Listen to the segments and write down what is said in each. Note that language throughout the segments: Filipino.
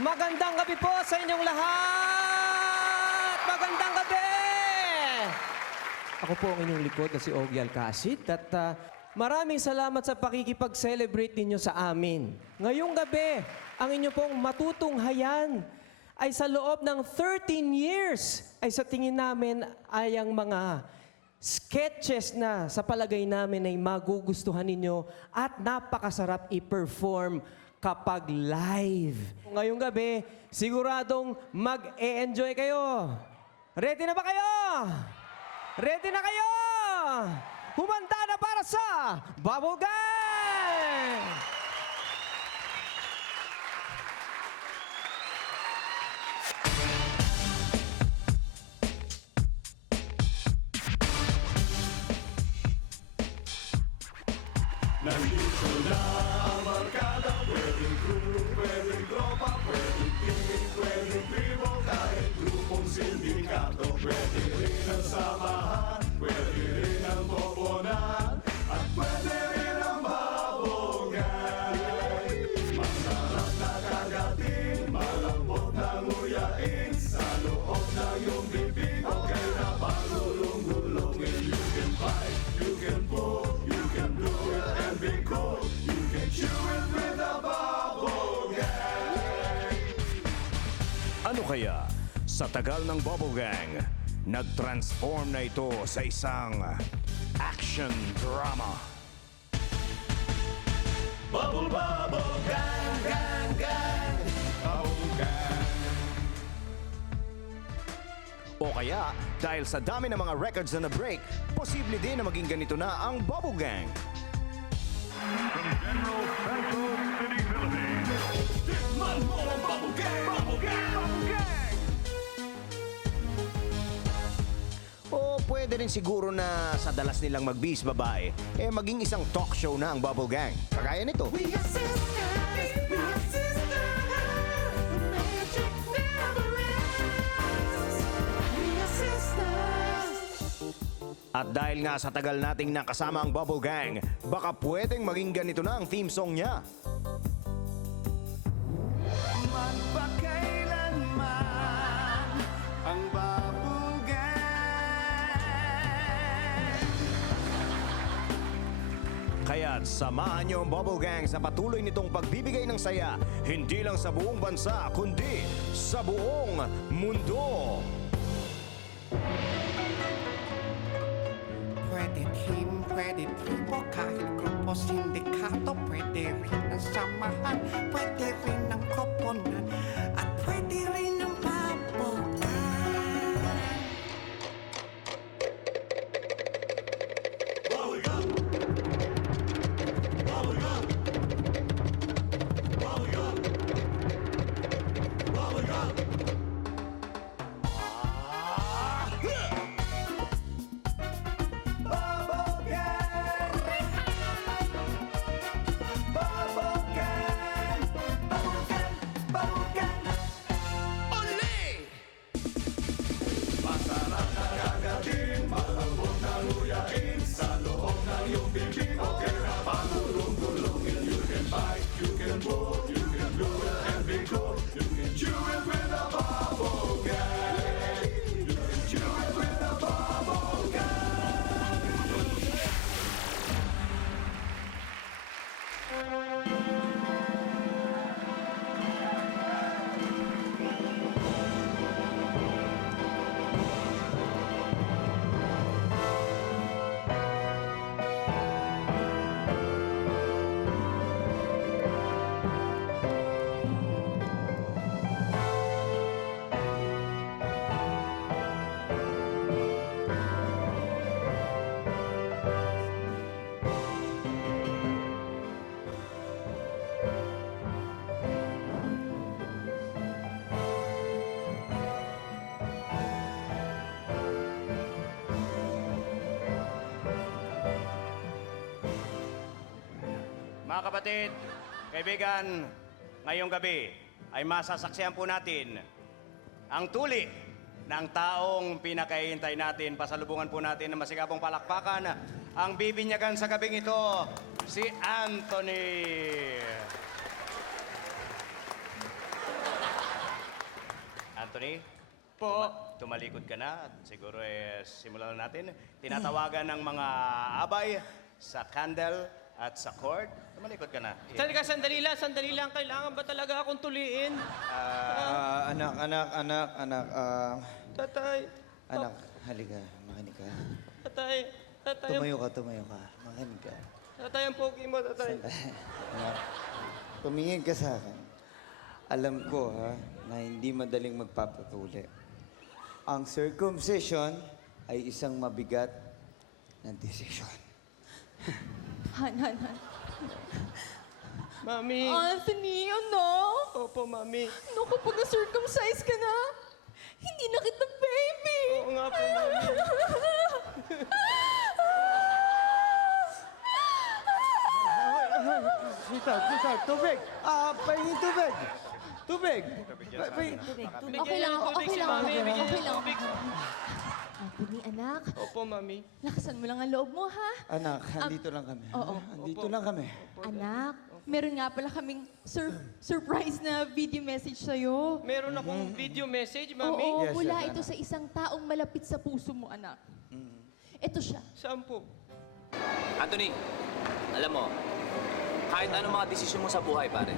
Magandang gabi po sa inyong lahat! Magandang gabi! Ako po ang inyong likod na si Ogie Alcacid at maraming salamat sa pakikipag-celebrate ninyo sa amin. Ngayong gabi, ang inyo pong matutunghayan ay sa loob ng 13 years ay sa tingin namin ay ang mga sketches na sa palagay namin ay magugustuhan ninyo at napakasarap i-perform kapag live. Ngayong gabi, siguradong mag-e-enjoy kayo. Ready na ba kayo? Ready na kayo? Humanda na para sa Bubble Gang! Nandito na ang barkada, pwedeng crew, pwedeng tropa, pwedeng team, pwedeng primo, kahit grupong sindikato, pwede rin ang samahan, pwede rin ang poponan, at pwede rin ang babongan. Masarap na kagatin, malambot na nguyain, sa loob ng iyong bibig, okay na pagulong-gulongin. You can fight, you can pull, you can do it and be cool. You can chew it with a bubble gang. Ano kaya sa tagal ng Bubble Gang, nag-transform na ito sa isang action drama? Bubble, bubble gang, gang, gang. Bubble gang. O kaya, dahil sa dami ng mga records na na-break, posible din na maging ganito na ang Bubble Gang. From General Santos City, Philippines. Tikman mo ang bubble gang, bubble gang, bubble gang. O pwede rin siguro na sa dalas nilang magbihis babae, maging isang talk show na ang Bubble Gang. Kagaya nito. We are sisters, we are sisters. The magic never ends. We are sisters. At dahil nga sa tagal nating nakasama ang Bubble Gang, baka pwedeng maging ganito na ang theme song niya. Magpakailanman ang bubble gang. Kaya't samahan niyo ang Bubble Gang sa patuloy nitong pagbibigay ng saya, hindi lang sa buong bansa, kundi sa buong mundo. Pwede team, pwede tribo, kahit grupo, sindikato, pwede rin ang samahan, pwede rin ang koponan, at pwede rin ang babogan. Bubble gum. Bubble gum. Bubble gum. Bubble gum. Bubble gang. Bubble gang. Bubble gang. Bubble gang. Ole! Masarap na kagatin, malambot na nguyain, sa loob ng iyong bibig, okay na pagulong-gulongin. You can bite, you can pull, you can do it and be cool. You can chew it with a bubble gang. You can chew it with a bubble gang. Mga kapatid, kaibigan, ngayong gabi ay masasaksihan po natin ang tuli ng taong pinakahihintay natin. Pasalubungan po natin ng masigabong palakpakan ang bibinyagan sa gabing ito, si Anthony. Anthony, Po. tumalikod ka na at siguro simulan na natin. Tinatawagan ng mga abay sa candle at sa cord. Tumalikod ka na. Sandali lang. Kailangan ba talaga akong tuliin? Anak. Tatay. Anak, halika. Makinig ka. Tatay. Tumayo ka. Makinig ka. Tatay, ang pogi mo, tatay. Anak, tumingin ka sa akin. Alam ko, ha, na hindi madaling magpapatuli. Ang circumcision ay isang mabigat na desisyon. Han. Mami. Anthony, ano? Opo, mami. No, kapag na-circumcise ka na, hindi na kita baby. Oo nga po, mami. Sweetheart, tubig! Pahingin tubig! Tubig! Okay lang ako, Tubig okay si lang mami. ako. Bigyan Okay niyo lang tubig. Anthony, anak, Opo, mami. lakasan mo lang ang loob mo, ha? Anak, andito lang kami. Oo. Andito lang kami. Anak, meron nga pala kaming surprise na video message sa'yo. Meron akong video message, mami. Oo, Yes, mula yes, ito sa isang taong malapit sa puso mo, anak. Ito siya. Saan po? Anthony, alam mo, kahit anong mga desisyon mo sa buhay, pare,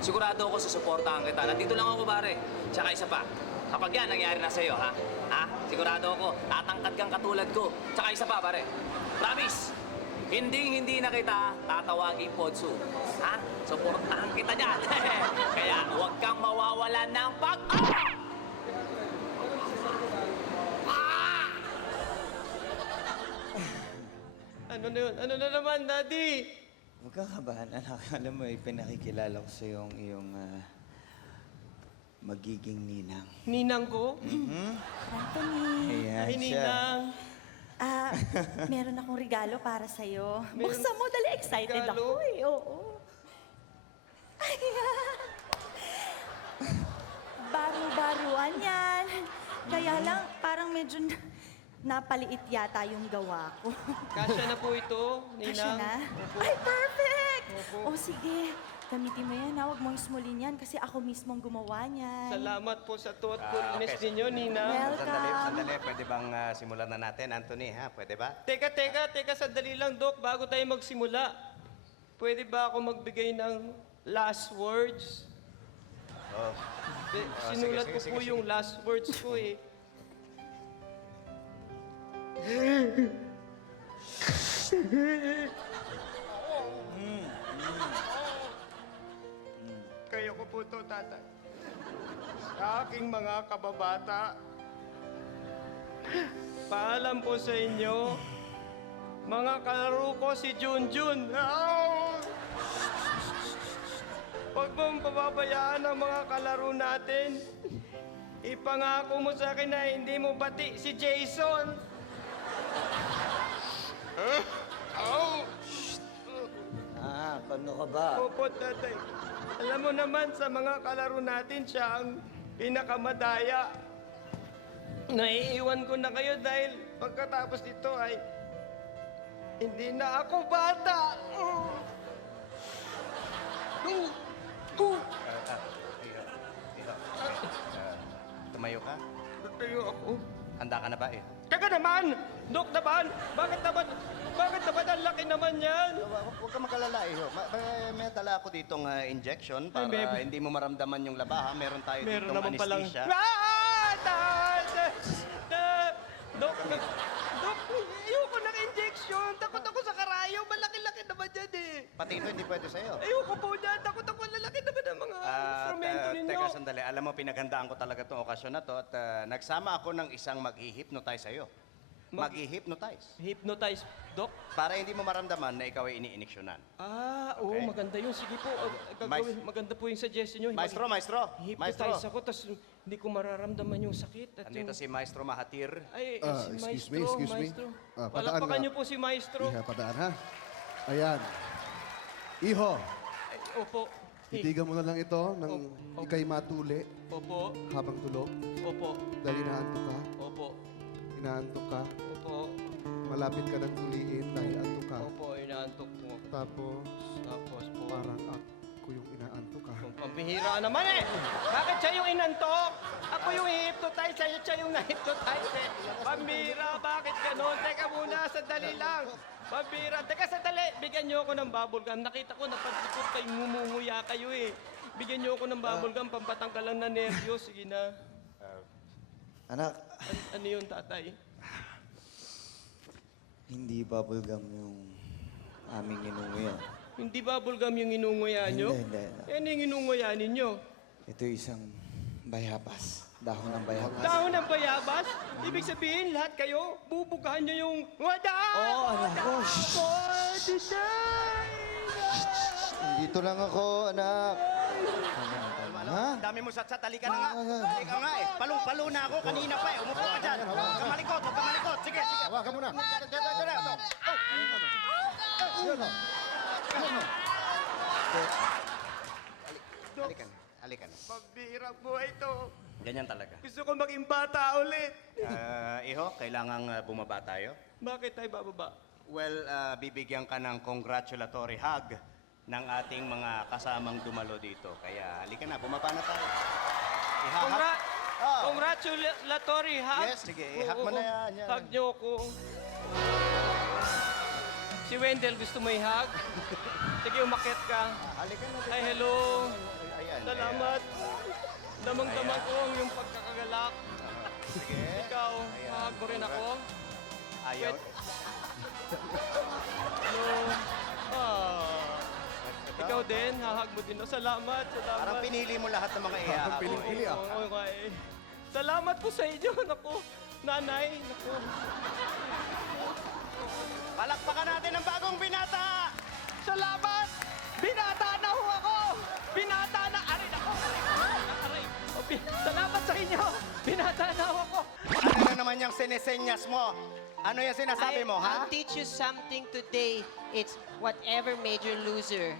sigurado ako susuportahan kita. Nandito lang ako, pare. Tsaka isa pa, kapag yan nangyari na sa'yo, ha? Sigurado ako, tatangkad kang katulad ko. Tsaka isa pa, pare. Promise, hindi na kita tatawagin Potso. Ha? Suportahan kita dyan. Kaya huwag kang mawawalan ng Ano na yun? Ano na naman, Daddy? Huwag kang kabahan, anak. Alam mo, pinakikilala ko sa iyong magiging ninang. Ninang ko? Anthony, Ayan Ay, siya. Ninang. meron akong regalo para sa'yo. Meron- Buksan mo, dali. Excited Regalo? ako eh. Oo. Baro-baruan yan. Kaya lang, parang medyo napaliit yata yung gawa ko. Kasya na po ito, Kasya Ninang. na? Ay, perfect! O sige, gamitin mo yan. Huwag mong ismulin yan kasi ako mismong gumawa niyan. Salamat po sa thoughtfulness okay. ninyo, Ninang. Welcome. Sandali. Pwede bang simulan na natin, Anthony, ha? Pwede ba? Teka, sandali lang, Doc. Bago tayo magsimula, pwede ba ako magbigay ng last words? Oh. Sinulat sige, ko sige, po sige. yung last words ko eh. Kayo ko po to, tatay. Sa aking mga kababata, paalam po sa inyo, mga kalaro ko si Junjun. Huwag mong pababayaan ang mga kalaro natin. Ipangako mo sa akin na hindi mo bati si Jason. Paano ka ba? Opo, tatay. Alam mo naman, sa mga kalaro natin, siya ang pinakamadaya. Naiiwan ko na kayo dahil pagkatapos nito ay hindi na ako bata. Tumayo ka? Tayo ako. Handa ka na ba eh? Teka naman! Dok naman! Bakit naman ang laki naman yan? Huwag ka magalala eh. May dala ako ditong injection para baby. hindi mo maramdaman yung labaha. Meron tayo Meron ditong naman palang... anesthesia. Dok, ayoko ng injection. Takot ako sa karayo. Malaki-laki naman yan eh. Pati ito hindi pwede sa'yo. Ayoko po dyan. Takot ako. Lalaki naman ang mga instrumento ninyo. Teka sandali, alam mo, pinaghandaan ko talaga itong okasyon na to at nagsama ako ng isang mag-i-hypnotize sa'yo. Mag-i-hypnotize. Hypnotize, Dok? Para hindi mo maramdaman na ikaw ay ini-iniksyonan. Oo, Okay. maganda yun. Sige po, maganda po yung suggestion nyo. Maestro! Hypnotize ako, tapos hindi ko mararamdaman yung sakit. At Andito yung... si Maestro Mahathir. Ay, si excuse Maestro, me. Maestro. Padaan Palakpakan nga. niyo po si Maestro. Iha, padaan ha. Ayan. Iho, Ay, opo. titigan mo na lang ito nang ikay matuli Opo. habang tulog. Opo. Dahil inaantok ka. Opo. Inaantok ka. Opo. Malapit ka ng tuliin dahil antok ka. Opo, inaantok po. Tapos po. parang ako yung inaantok ka. Pambihira naman eh! Bakit siya yung inantok? Ako yung i-hypnotize sa'yo, siya yung na-hypnotize eh. Pambira, bakit ganon? Teka muna, sandali lang. Pambira, teka sandali, bigyan niyo ako ng bubble gum. Nakita ko, napansikot kayo, ngumunguya kayo eh. Bigyan niyo ako ng bubble gum, pampatanggal lang na nervyos. Sige na. Anak, Ano yun, tatay? hindi bubblegum yung aming inunguya. Hindi bubble gum yung inunguya niyo? Hindi. Ano yung inunguya ninyo? Ito isang bayabas. Dahon ng bayabas. Dahon ng bayabas? Ibig sabihin, lahat kayo, bubugahan niyo yung... Wada! Oo, anak ko. Dito lang ako, anak. Ha? Ang dami mo satsat, halika na nga. Halika nga eh. Palong-palo na ako kanina pa eh. Umupo ka dyan. Huwag ka malikot, huwag ka malikot. Sige, sige. Hawakan mo na. Halika na, halika na. Pambira buhay to. Ganyan talaga. Gusto ko maging bata ulit. Iho, kailangang bumaba tayo. Bakit tayo bababa? Well, bibigyan ka ng congratulatory hug ng ating mga kasamang dumalo dito. Kaya halika na, bumaba na tayo. Ihahag. Congratulatory hug. Yes, sige, ihag mo na yan, yan. Hug niyo ako. Si Wendell, gusto mo i-hug? Sige, umakit ka. Halika na. Ay, hello. Ayan. Salamat. Damang-damang ko ang iyong pagkakagalak. Sige. Ikaw, hahag mo rin ako. Ayaw. Hello. Ikaw din, hahag mo din. Oh, salamat. Parang pinili mo lahat ng mga ihahag. Piling-pili ah. Oo nga eh. Salamat po sa inyo, naku. Nanay, naku. Palakpakan natin ang bagong binata! Salamat! Binata na ho ako! Binata na! Aray, naku! Aray! Oh, salamat sa inyo! Binata na ho ako! Ano na naman yung sinesenyas mo? Ano yung sinasabi mo, ha? I'll teach you something today. It's whatever made you loser.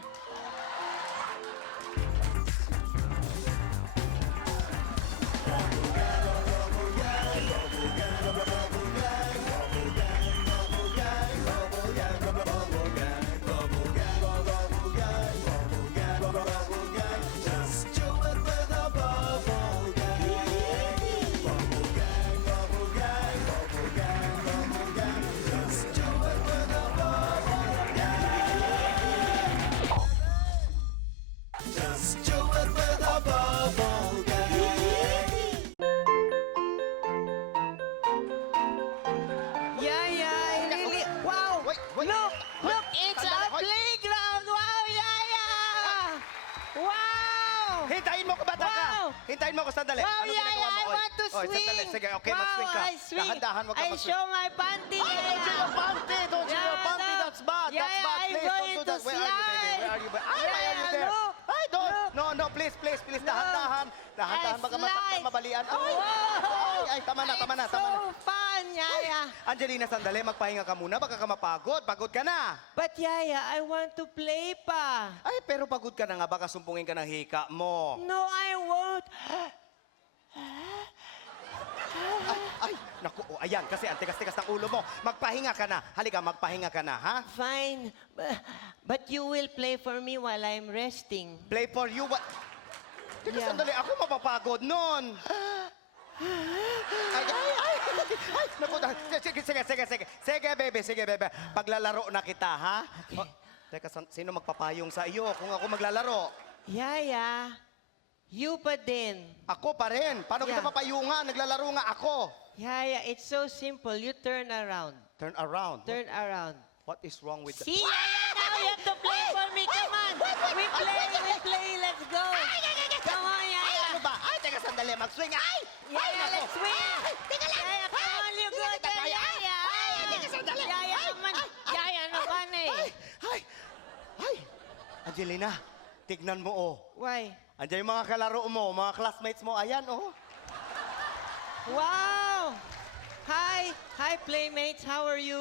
Yaya, really? Wow! Wait. Look, it's a playground! Wow, Yaya! Wow! Hintayin mo ko, bata ka! Wow! Hintayin mo ko sandali. Wow, Ano Yaya, ginagawa mo? I want to Oy, swing! sandali. Sige, okay, wow, mag-swing ka. I swing! Dahan-dahan, wag ka I mag-swing. show my panty, Ay, don't show your panty! Don't show your Yeah, panty! no. That's bad! That's Yeah, bad! I'm Please, don't going do to that! Where are you, baby? Where are you, baby? Ay, why are you Yeah, there? look. Ay, don't! Look. No, please, dahan-dahan. Dahan-dahan, baka masaktan, slide. mabalian. Ay, Wow! ay, tama na. It's so fun, Yaya! Angelina, sandali, magpahinga ka muna. Baka ka mapagod. Pagod ka na. But Yaya, I want to play pa. Ay, pero pagod ka na nga. Baka sumpungin ka ng hika mo. No, I won't. Ay, naku, oh, ayan, kasi ang tigas-tigas ng ulo mo. Magpahinga ka na. Halika, magpahinga ka na, ha? Fine. But you will play for me while I'm resting. Play for you, what? Teka, Yeah. sandali, ako mapapagod nun. Ay, naku, sige, bebe, paglalaro na kita, ha? Okay. Oh, teka, sino magpapayong sa iyo kung ako maglalaro? Yaya, you pa din. Ako pa rin. Paano kita Yeah. papayungan? Naglalaro nga ako. Yaya, it's so simple. You turn around. Turn around. Turn around. What is wrong with See, Yaya, now you have to play for me. Come on. We play. Let's go. Come on, Yaya. Ano ba? Ay, teka, sandali. Mag-swing. Ay! Yaya, naku. let's swing. Teka lang. Yaya, come on, you Hindi go kita there, kaya. Yaya. Ay, teka, sandali. Yaya Ay, naman. ay, Yaya naman eh. Ay! Angelina, tignan mo, oh. Why? Andiyan yung mga kalaro mo, mga classmates mo. Ayan, oh. Wow! Hi, playmates. How are you?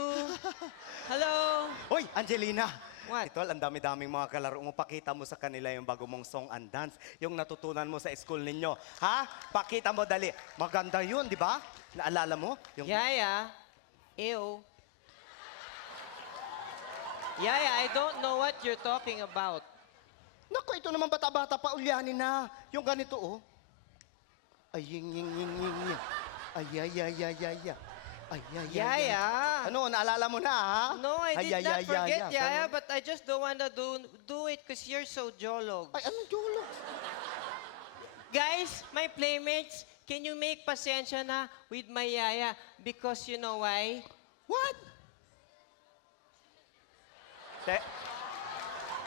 Hello. Hoy, Angelina. What? Ito, ang dami-daming mga kalaro mo. Pakita mo sa kanila yung bago mong song and dance. Yung natutunan mo sa school ninyo. Ha? Pakita mo, dali. Maganda yun, di ba? Naalala mo? Yung... Yaya. Ew. Yaya, I don't know what you're talking about. Naku, ito naman bata-bata pa ulyanin na. Yung ganito, oh. Ay, ying, ying, ying, ying, ying. Ay, ay, ay, ay, ay, ay. Ay, ay, ay, ay. Yaya. Ano, naalala mo na, ha? No, I Ay, did ay, not ay, ay, forget, ay. Yaya, Ganun. but I just don't wanna do it because you're so jolog. Ay, anong jolog? Guys, my playmates, can you make pasensya na with my Yaya? Because you know why? What?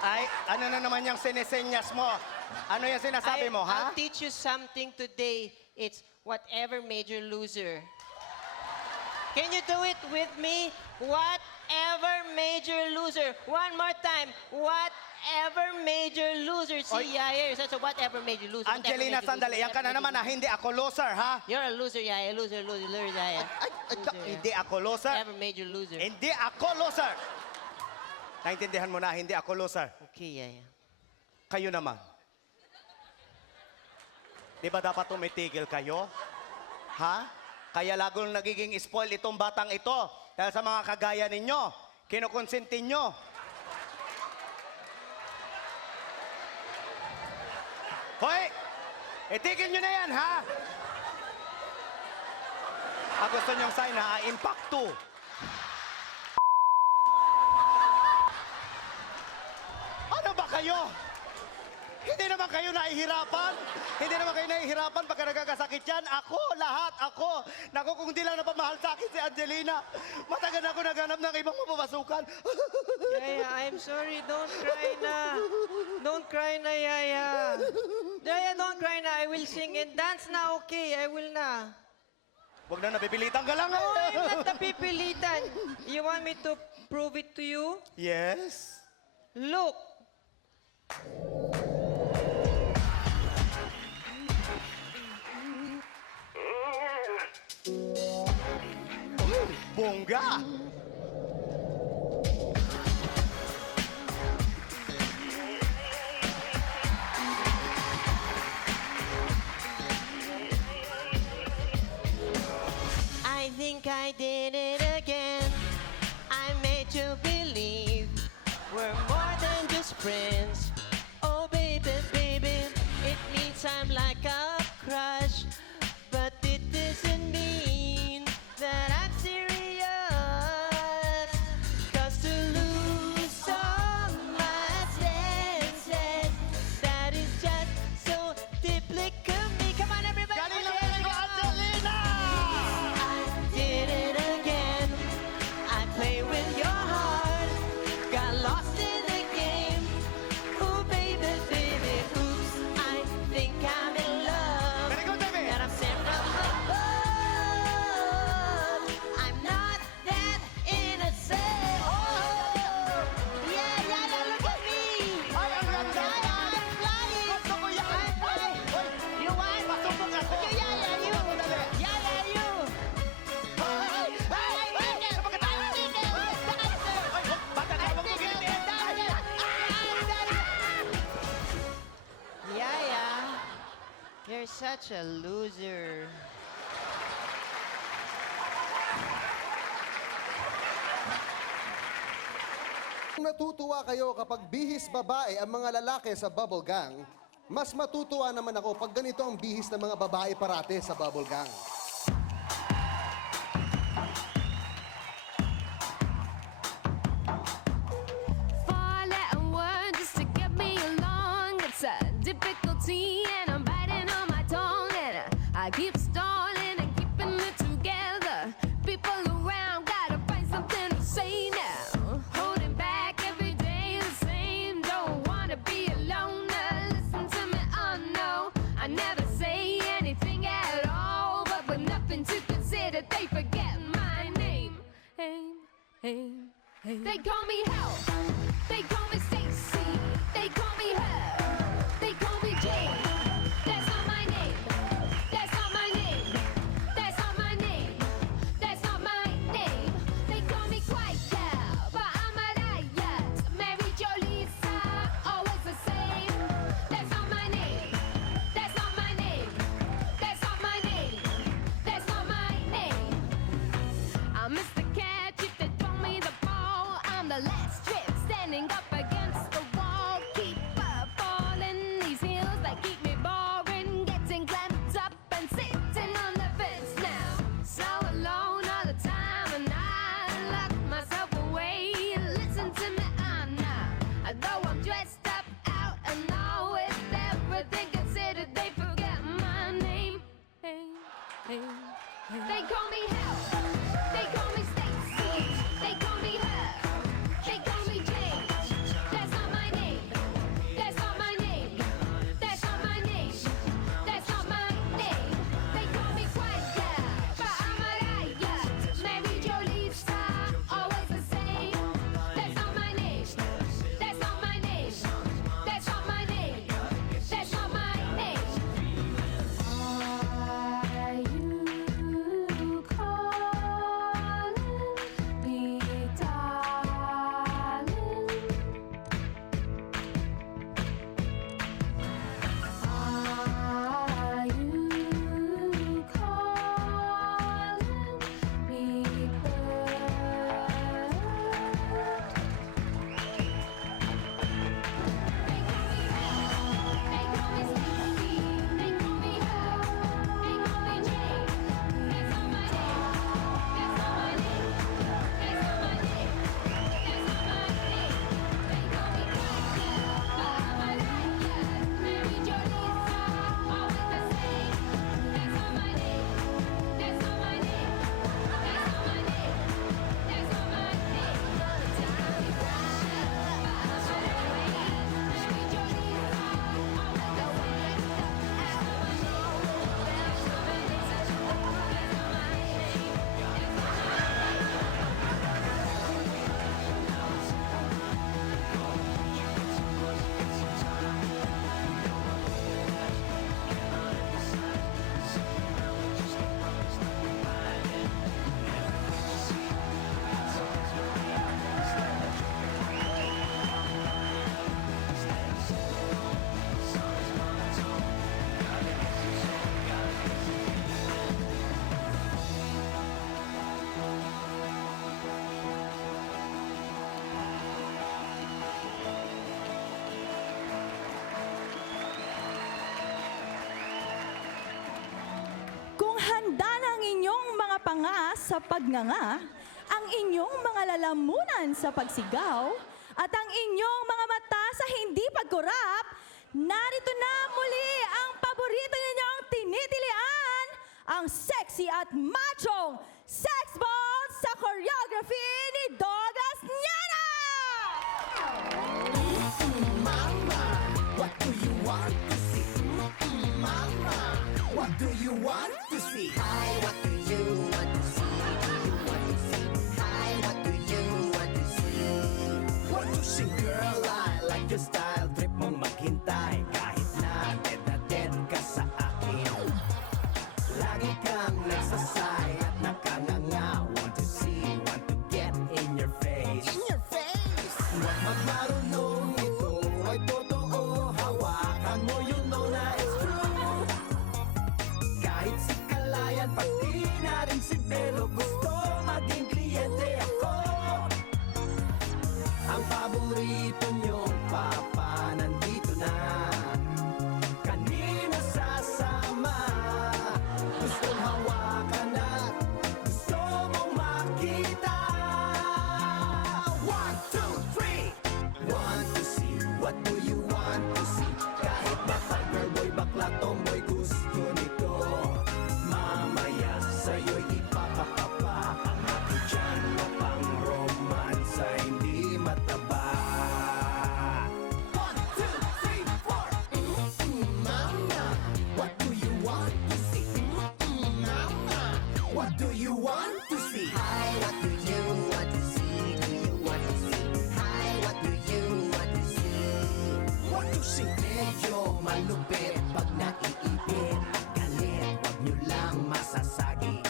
Ay, ano na naman yung sinesenyas mo? Ano yung sinasabi mo, ha? I'll teach you something today. It's whatever major loser. Can you do it with me? Whatever major loser. One more time. Whatever major loser. Oy. See, Yaya, you're such a whatever major loser. Angelina, sandali. Yan ka na naman, ha? Hindi ako loser, ha? You're a loser, Yaya. Loser, Yaya. Loser, yeah. Hindi ako loser. Whatever major loser. Hindi ako loser. Naintindihan mo na, hindi ako loser. Okay, Yaya. Kayo naman. Di ba dapat tumitigil kayo? Ha? Kaya lagong nagiging spoil itong batang ito. Dahil sa mga kagaya ninyo, kinukonsinti nyo. Hoy! Itigil nyo na yan, ha? Gusto nyong sign, ha? Impact 2. Ano ba kayo? Hindi naman kayo nahihirapan. Hindi naman kayo nahihirapan pagka nagkakasakit yan. Ako, lahat, ako. Naku, kung di lang napamahal sa akin si Angelina, matagal na ako naghanap ng ibang mapapasukan. Yaya, I'm sorry. Don't cry na. Don't cry na, Yaya. Yaya, don't cry na. I will sing and dance na, okay? I will na. Huwag na napipilitan ka lang. No, I'm not napipilitan. You want me to prove it to you? Yes. Look. Bongga! I think I did it again. I made you believe we're more than just friends. Oh, baby, baby, it means I'm like a crush. But it doesn't mean that I'm serious. 'Cause to lose all my senses, that is just so typical of me. Come on, everybody. Galing lang galing ko, Angelina! I did it again. I play with your heart. Got lost in the game. Ooh, baby, baby, oops. I think I'm in love. Very good, baby. That I'm sent from above. I'm not that innocent. Oh, yeah, yeah, yeah, look at me. Ay, ang ganda! I'm flying. Gusto ko yan! I'm flying. Hoy! You want? Pasubok ako! Yeah, yeah, you. Dali. Yeah, yeah, you. Ay! Ay! Ay! Kapag tayo! Ay! Bata na ako gugilin! Yaya, you're such a loser. Natutuwa kayo kapag bihis babae ang mga lalaki sa Bubble Gang, mas matutuwa naman ako pag ganito ang bihis ng mga babae parate sa Bubble Gang. Four-letter word just to get me along. It's a difficulty and I'm biting on my tongue and I keep stalling and keeping it together. People around gotta find something to say now. Holding back every day the same. Don't wanna be alone. Listen to me, oh no. I never say anything at all, but with nothing to consider, they forget my name. They call me Hell. They call me Stacy. They call me her. They call me Jane. That's not my name. That's not my name. That's not my name. That's not my name. They call me Quiet, but I'm a riot. Mary Jo Lisa, always the same. That's not my name. That's not my name. That's not my name. That's not my name. I'm Mr. Catch if they throw me the ball. I'm the last trip standing up They call me Hell. They call me Stacy. They call me Her. They call me Jane. That's not my name. That's not my name. That's not my name. That's not my name. They call me Quiet Girl, but I'm Mariah. Mary Jo Lisa, always the same. That's not my name. That's not my name. That's not my name. That's not my name. Are you calling me darling? Are you calling me bird? They call me Stacy. They call me Her. They call me Jane. That's not my name. That's not my name. That's not my name. That's not my name. They call me Quiet Girl, but I'm Mariah. Mary Jo Lisa, always the same. That's not my name. That's not my name. That's not my name. That's not my name. Time is precious, but I'm Mariah. Mary Jo Lisa, always the same. That's not my name. That's not my name. That's not my name. Kung handa na ang inyong mga panga sa pagnganga, ang inyong mga lalamunan sa pagsigaw, at ang inyong mga mata sa hindi pagkurap, narito na muli ang paborito ninyong tinitilian, ang sexy at machong sex ball sa choreography ni Douglas Niana! Mama, what do you want to see? Mama, what do you want to see? Hi, what do you want to see? Do you want to see? Hi, what do you want to see? What to see, girl? I like your style. Trip mong maghintay kahit na dead ka sa akin. Lagi kang nagsasay at nakanganga. Want to see, want to get in your face. In your face? Huwag magmarunong ito ay totoo. Hawakan mo, you know na it's true. Kahit si Kalayan, pati na rin si Belo, gusto maging kliyente ako. Ang paborito niyong papa nandito na. Kanino sasama? Gustong hawakan at gusto mong makita. 1, 2, 3. Want to see, what do you want to see? Kahit baka girlboy, bakla, tomboy, gusto nito. Mamaya sa'yo'y ipapakapa ang aking tiyan na pang romansa, hindi mataba. 1, 2, 3, 4. Mama, what do you want to see? Mama, what do you want to see? Hi, what do you want to see? Do you want to see? Hi, what do you want to see? What to see? Medyo malupit pag naiipit at galit, wag nyo lang masasagi.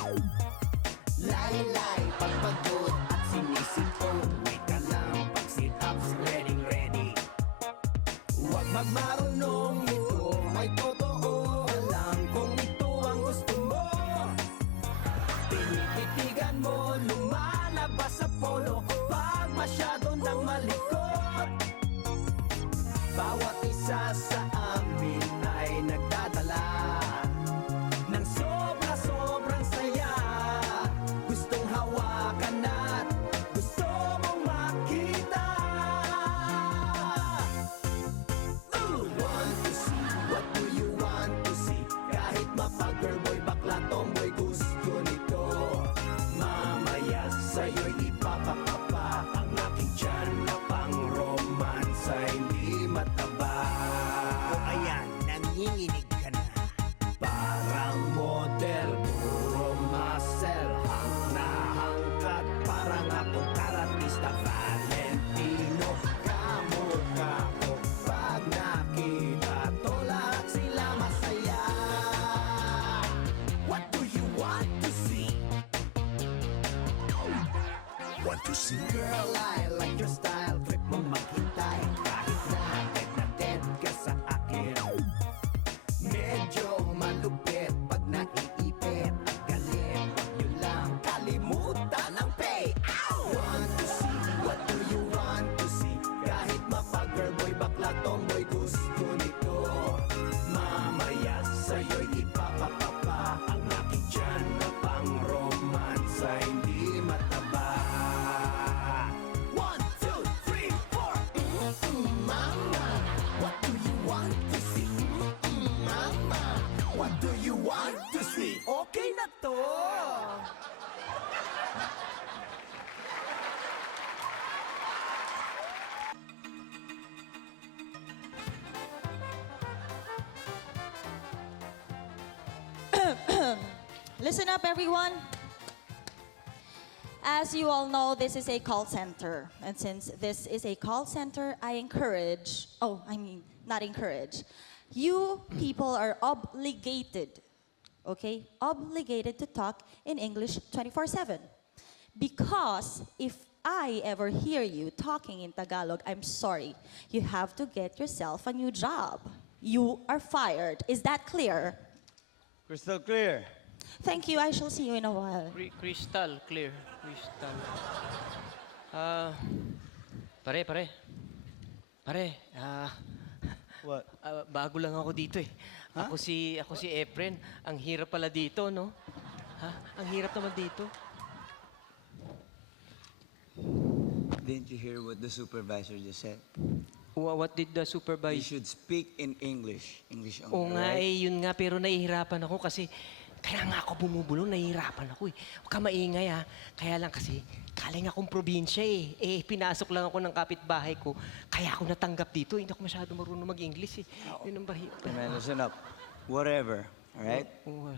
Lay-lay pag pagod at sinisipon, wait ka lang pag sit-ups, ready. Huwag magmarunong ito, may totoo. Alam kung ito ang gusto mo. Tinititigan mo, lumalabas sa polo pag masyado nang malikot. Bawat isa sa amin ay nagdadala manginig ka na. Parang model, puro muscle, hang na hangkat, parang akong karatista Valentino. Kamukha ko pag nakita to, lahat sila masaya. What do you want to see? Want to see? Girl, I like your style, trip mo maghintay, kahit na dead ka sa akin. Medyo malupit pag naiipit at galit, wag nyo lang kalimutan ang pay. Ow! Want to see, what do you want to see? Kahit mapag-girl boy, bakla tomboy, gusto nito. Mamaya sa'yo'y ipapapapa ang aking tiyan na pang-romansa, hindi mataba. 1, 2, 3, 4. Mama, what do you want to see? Mama, what do you want to see? Okay na to. Listen up, everyone. As you all know, this is a call center. And since this is a call center, not encourage. You people are obligated, okay? Obligated to talk in English 24/7. Because if I ever hear you talking in Tagalog, I'm sorry. You have to get yourself a new job. You are fired. Is that clear? Crystal clear. Thank you. I shall see you in a while. Crystal, clear. Crystal. Pare. What? Bago lang ako dito eh. Ako si Efren. Ang hirap pala dito, no? Ang hirap naman dito. Didn't you hear what the supervisor just said? What did the You supervisor... should speak in English. English only, Oo nga right? yun nga, pero nahihirapan ako kasi kaya nga ako bumubulong, nahihirapan ako eh. Huwag ka maingay ha. Kaya lang kasi, galing akong probinsya eh. Pinasok lang ako ng kapitbahay ko. Kaya ako natanggap dito. Hindi ako masyado marunong mag-English eh. Yun ang Hey, man, listen up. Whatever, all right? Oo.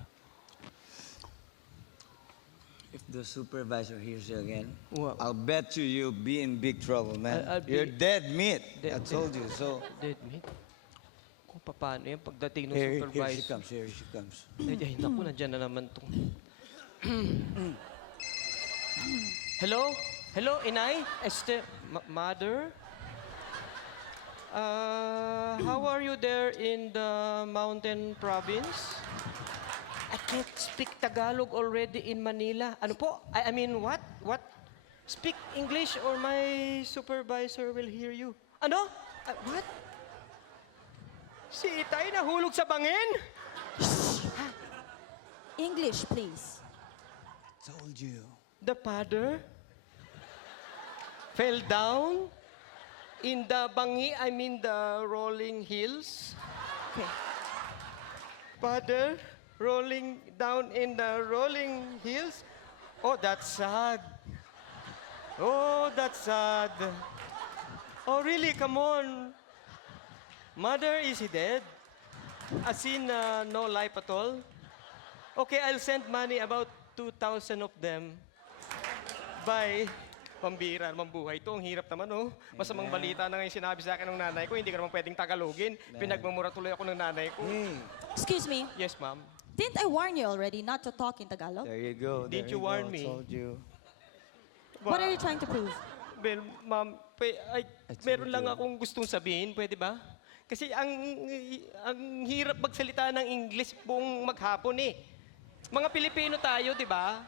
If the supervisor hears you again, What? I'll bet you'll be in big trouble, man. I'll be- You're dead meat. Dead I told you, so... Dead meat? Kung paano yan pagdating ng Here she supervisor. comes, here she comes. Ay, naku, nandyan na naman tong... Hello? Hello, Inay? Mother? How are you there in the mountain province? I can't speak Tagalog already in Manila. Ano po? I mean, what? What? Speak English or my supervisor will hear you. Ano? What? Si Itay nahulog sa bangin? English, please. Told you. The father fell down in the bangi, I mean the rolling hills. Okay. Father rolling down in the rolling hills. Oh, that's sad. Oh, that's sad. Oh, really? Come on. Mother, is he dead? As in, no life at all? Okay, I'll send money, about 2,000 of them. Bye. Pambira naman buhay ito. Ang hirap naman, oh. Masamang balita na ngayon sinabi sa akin ng nanay ko, hindi ka naman pwedeng Tagalogin. Pinagmamura tuloy ako ng nanay ko. Hey, Excuse me. Yes, ma'am. Didn't I warn you already not to talk in Tagalog? there you go. Did there you warn go. me? Told you. What are you trying to prove? Well, ma'am, meron lang akong gustong sabihin, pwede ba? Kasi ang hirap magsalita ng English buong maghapon eh. Mga Pilipino tayo, di ba?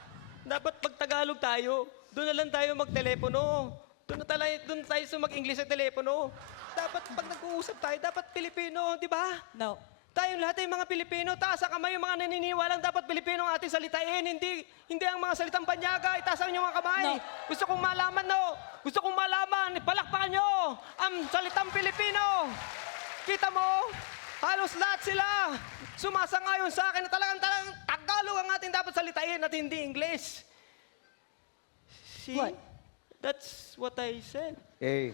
Dapat pag Tagalog tayo, doon na lang tayo magtelepono. Doon tayo sa mag-English sa telepono. Dapat pag nag-uusap tayo, dapat Pilipino, di ba? No. Tayong lahat ay mga Pilipino, taas ang kamay, yung mga naniniwalang dapat Pilipino ang ating salitain, hindi ang mga salitang banyaga, itaas ang inyong mga kamay. No. Gusto kong malaman, gusto kong malaman, palakpakan nyo ang salitang Pilipino. Kita mo, halos lahat sila sumasangayon sa akin na talagang Tagalog ang ating dapat salitain at hindi English. See? What? That's what I said. Hey,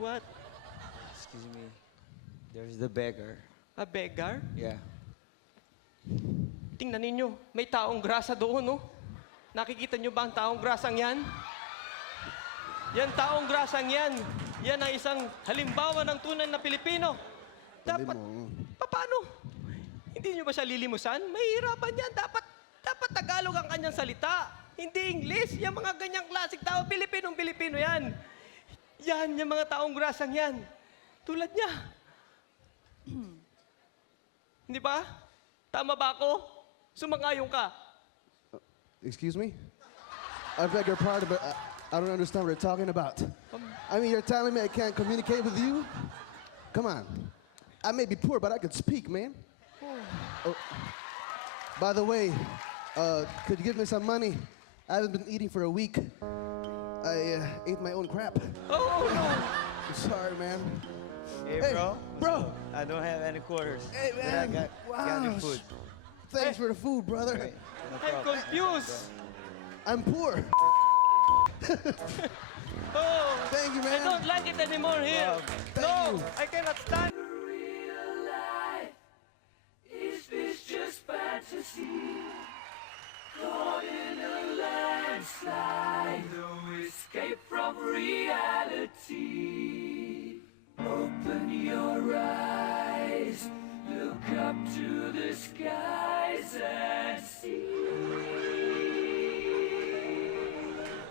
What? excuse me. There's the beggar. A beggar? Yeah. Tingnan ninyo, may taong grasa doon, no? Nakikita nyo ba ang taong grasang yan? Yan taong grasang yan. Yan ang isang halimbawa ng tunay na Pilipino. Dapat, paano? Hindi nyo ba siya lilimusan? Mahihirapan yan. Dapat Tagalog ang kanyang salita. Hindi English. Yung mga ganyang klasik tao, Pilipinong-Pilipino yan. Yan, yung mga taong grasang yan. Tulad niya. Hindi ba? Tama ba ako? Sumangayong ka. Excuse me? I beg your pardon, but I don't understand what you're talking about. I mean, you're telling me I can't communicate with you? Come on. I may be poor, but I could speak, man. Oh. By the way, could you give me some money? I haven't been eating for a week. I ate my own crap. Oh, no. I'm sorry, man. Hey, bro. Bro! I don't have any quarters. Hey, man. But I got your food. Thanks for the food, brother. No I'm problem. confused. I'm poor. Oh, Thank you, I man. don't like it anymore here. Thank No, you. I cannot stand. Is this just fantasy? Caught in a landslide, no escape from reality. Open your eyes, look up to the skies and see.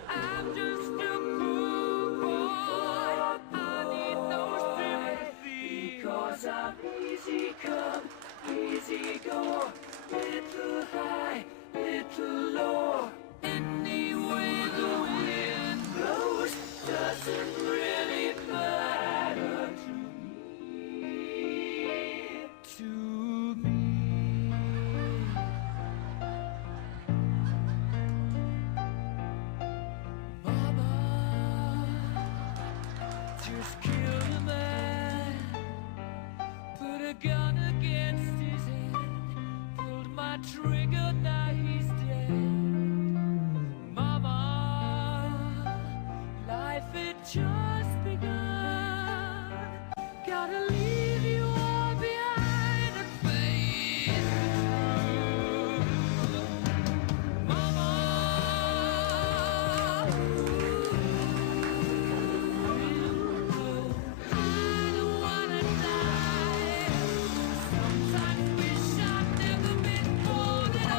I'm just a poor boy, I need no sympathy, because I'm easy come, easy go, little high, little low. Any way the wind blows doesn't really matter to me. Mama just killed a man, put a gun against his head, pulled my trigger, now he's dead. Mama, life had just begun. Gotta leave you all behind and face the truth. Mama, I don't wanna die. Sometimes wish I'd never been born at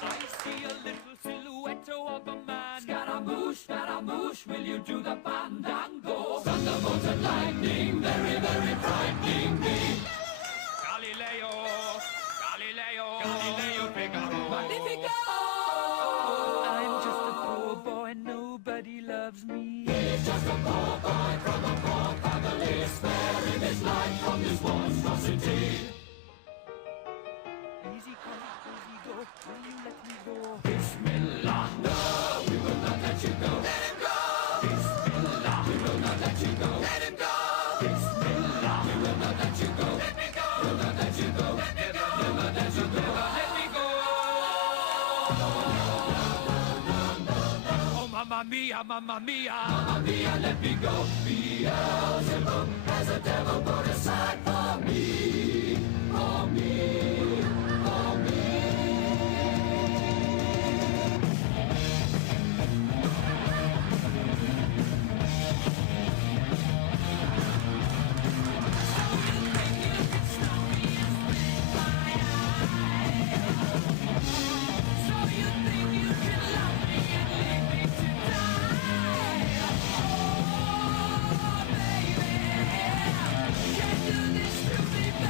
I see a little silhouette of a man. Scaramouche, will you do the fandango? Thunderbolt and lightning, very, very frightening me. Galileo, Figaro. Magnifico! I'm just a poor boy, nobody loves me. He's just a poor boy from a poor family, sparing his life from this monstrosity. Easy come, easy go, will you let me go? Bismillah, no, we will not let you go. Let him go! Bismillah, we will not let you go. Let him go! Bismillah, we will not let you go. Let me go! We'll not let you go. Let me go! We'll not let you go. Let me go! Oh, mamma mia, mamma mia. Mamma mia, let me go. Beelzebub has a devil put aside for me. For me. For me. So you think you can love me and leave me to die? Oh, baby, can't do this to me, baby.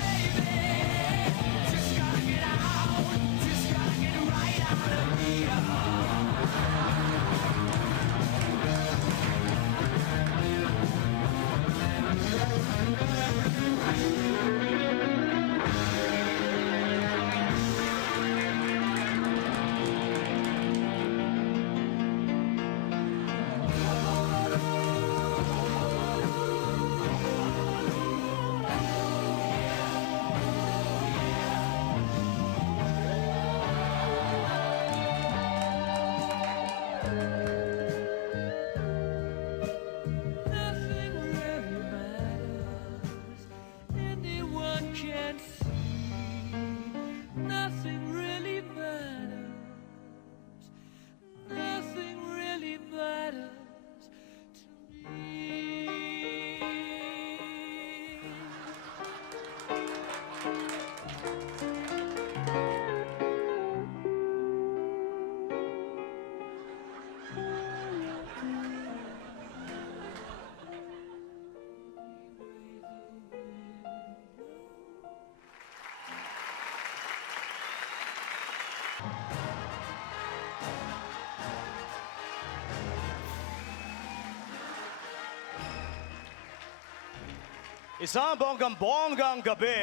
Isang bonggang-bonggang gabi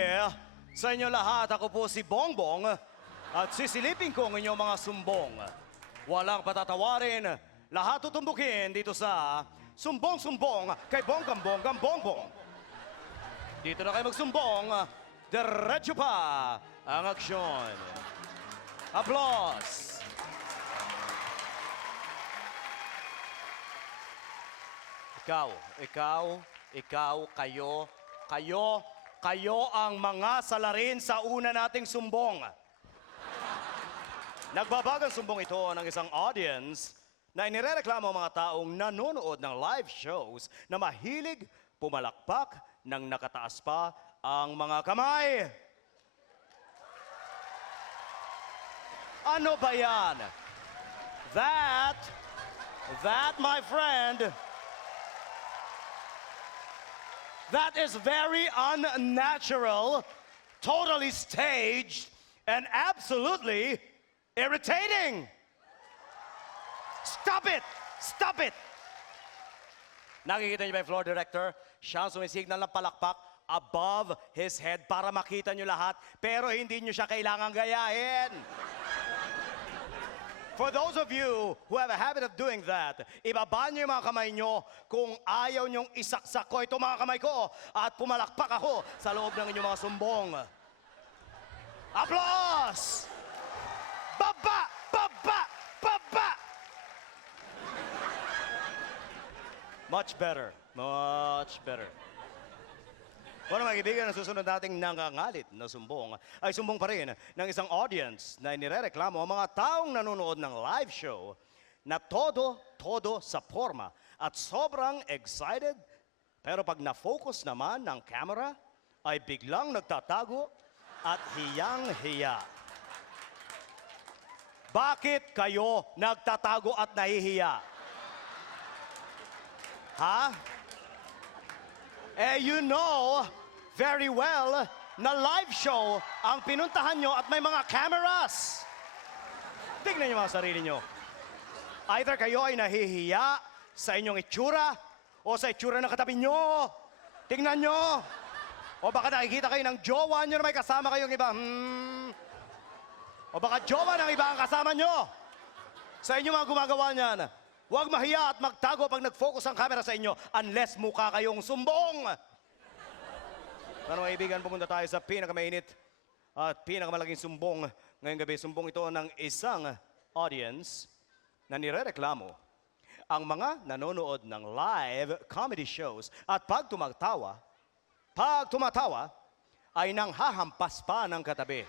sa inyo lahat. Ako po si Bongbong at sisilipin ko ang inyong mga sumbong. Walang patatawarin, lahat tutumbukin dito sa Sumbong-Sumbong kay Bonggang-Bonggang Bongbong. Dito na kayo magsumbong, diretso pa ang aksyon. Applause! Ikaw, kayo ang mga salarin sa una nating sumbong. Nagbabagang sumbong ito ng isang audience na inirereklamo ang mga taong nanonood ng live shows na mahilig pumalakpak ng nakataas pa ang mga kamay. Ano ba yan? That, my friend, that is very unnatural, totally staged, and absolutely irritating. Stop it! Stop it! Nakikita niyo ba yung floor director? Siya ang sumisignal ng palakpak above his head para makita niyo lahat, pero hindi niyo siya kailangang gayahin. For those of you who have a habit of doing that, ibaba niyo yung mga kamay niyo kung ayaw niyong isaksak ko itong mga kamay ko at pumalakpak ako sa loob ng inyong mga sumbong. Applause! Baba! Baba! Baba! Much better. Much better. Bueno, mga kaibigan, ang susunod nating nangangalit na sumbong ay sumbong pa rin ng isang audience na inirereklamo ang mga taong nanonood ng live show na todo sa forma at sobrang excited, pero pag na-focus naman ng camera ay biglang nagtatago at hiyang-hiya. Bakit kayo nagtatago at nahihiya? Ha? You know very well na live show ang pinuntahan nyo at may mga cameras. Tingnan nyo mga sarili nyo. Either kayo ay nahihiya sa inyong itsura o sa itsura ng katabi nyo. Tingnan nyo. O baka nakikita kayo ng jowa nyo na may kasama kayong iba. O baka jowa ng iba ang kasama nyo. Sa inyo mga gumagawa niyan, huwag mahiya at magtago pag nag-focus ang camera sa inyo unless mukha kayong sumbong. Pero mga kaibigan, pumunta tayo sa pinakamainit at pinakamalaking sumbong ngayong gabi. Sumbong ito ng isang audience na nirereklamo ang mga nanonood ng live comedy shows at pag tumatawa ay nanghahampas pa ng katabi.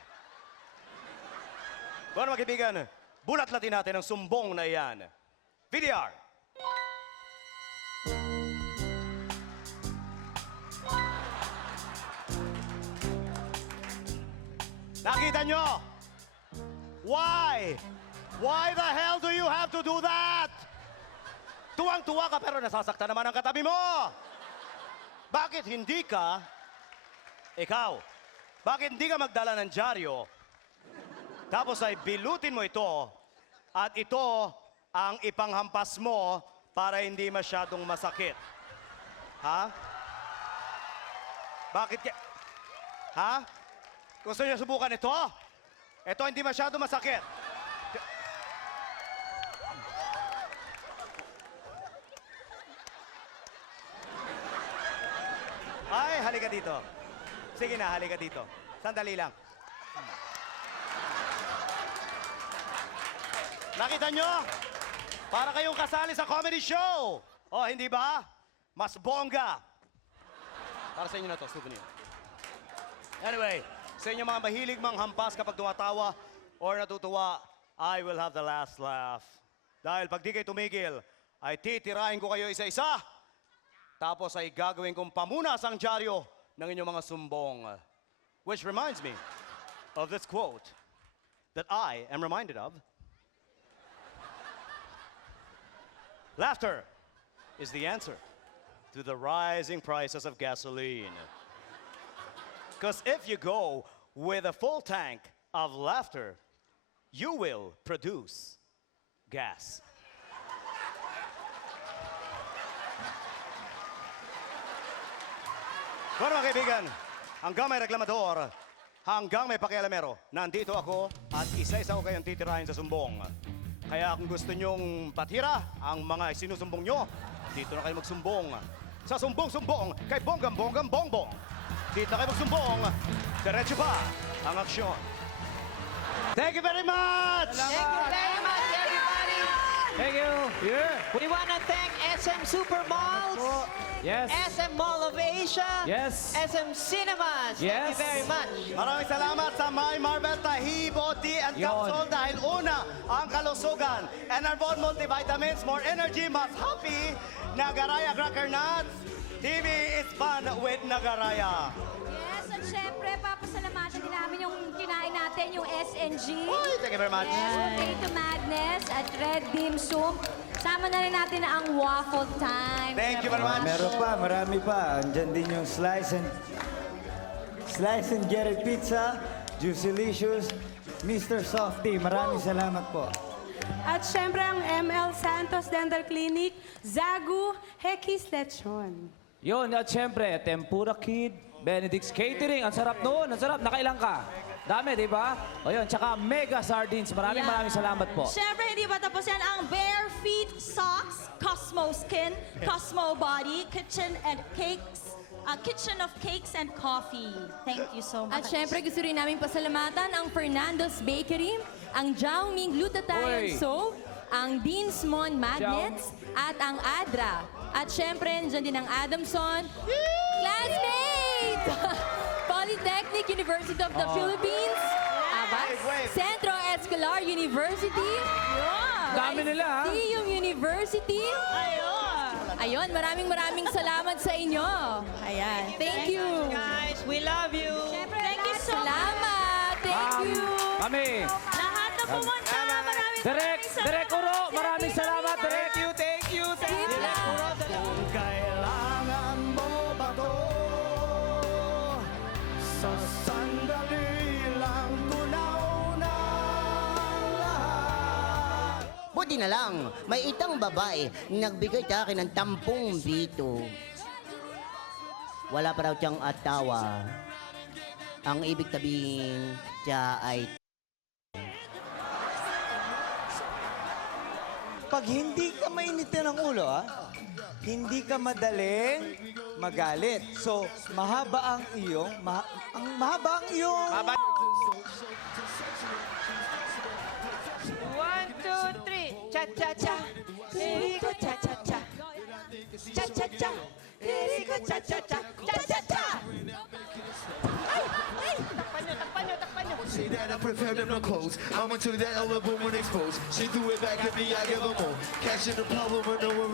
Pero mga kaibigan, bulat-latin natin ang sumbong na iyan. VDR. Nakita nyo? Why? Why the hell do you have to do that? Tuwang-tuwa ka pero nasasaktan naman ang katabi mo. Bakit hindi ka, bakit hindi ka magdala ng dyaryo? Tapos ay bilutin mo ito at ito ang ipanghampas mo para hindi masyadong masakit. Ha? Bakit Ha? Gusto niyo subukan ito? Ito hindi masyadong masakit. Ay, halika dito. Sige na, halika dito. Sandali lang. Nakita nyo? Para kayong kasali sa comedy show. Oh, hindi ba? Mas bongga. Para sa inyo na to, souvenir. Anyway, sa inyo mga mahilig manghampas kapag tumatawa or natutuwa, I will have the last laugh. Dahil pag di kayo tumigil, ay titirahin ko kayo isa-isa. Tapos ay gagawin kong pamunas ang dyaryo ng inyong mga sumbong. Which reminds me of this quote that I am reminded of. Laughter is the answer to the rising prices of gasoline. Because if you go with a full tank of laughter, you will produce gas. Bueno, mga kaibigan, hanggang may reklamador, hanggang may pakialamero, nandito ako at isa-isa ko kayong titirahin sa sumbong. Kaya kung gusto nyong patira ang mga sinusumbong nyo, dito na kayo magsumbong. Sa sumbong-sumbong kay Bonggang-Bonggang-Bongbong. Dito na kayo magsumbong, diretso pa ang aksyon. Thank you very much! Thank you very much, everybody. Thank you. Yeah. We want to thank SM Supermalls, Yes. SM Mall of Asia, Yes. SM Cinemas. Thank Yes. you very much. Maraming salamat sa My Marvel Tahi, Body and Yon. Capsule dahil una ang kalusugan. Enervon Multivitamins, more energy, mas happy. Nagaraya Cracker Nuts. TV is fun with Nagaraya. Yes, at syempre, papasalamatan din namin yung kinain natin, yung SNG. Thank you very much. Yes, Potato Madness at Red Beam Soup. Sama na rin natin ang Waffle Time. Thank you very much. Meron pa, marami pa. Andyan din yung Slice and Get It Pizza, Juicylicious, Mr. Softy. Maraming salamat po. At syempre ang ML Santos Dental Clinic, Zagu, Hekis Lechon. Yun, at syempre, Tempura Kid, Benedict's Catering. Ang sarap noon, ang sarap. Nakailang ka? Dami, di ba? O yun, tsaka Mega Sardines. Maraming salamat po. Syempre, hindi pa tapos yan ang Bare Feet Socks, Cosmo Skin, Cosmo Body, Kitchen of Cakes and Coffee. Thank you so much. At syempre, gusto rin namin pasalamatan ang Fernando's Bakery, ang Jiaoming Glutathione Oy. Soap, ang Beans Mon Magnets, at ang Adra. At syempre, nandiyan din ang Adamson, classmate! Polytechnic University of the Philippines, Abas, Centro Escolar University, Dami nila, ha? Lyceum University. Ayun, maraming salamat sa inyo. Ayan, thank you. Guys, we love you. Thank you so much. Salamat, thank you. Kami. Lahat na pumunta, maraming Direk Uro, maraming salamat. Direk. Thank you. Keep lang. Kailangan mo ba to? Sa sandali lang tunaw na lahat. Buti na lang, may itang babae nagbigay sa akin ng 10 bito. Wala pa raw siyang atawa. Ang ibig sabihin, siya ay... Pag hindi ka mainitin ng ulo, hindi ka madaling magalit. So, mahaba ang iyong... mahaba ang iyong... 1, 2, 3. Cha-cha-cha. Hiriko cha-cha-cha. Cha-cha-cha. Hiriko cha-cha-cha. Cha-cha-cha. Takpan nyo. Say that I prefer them no clothes. I'm into that all the boom when exposed. She threw it back at me, I give her more. Catching the problem, I know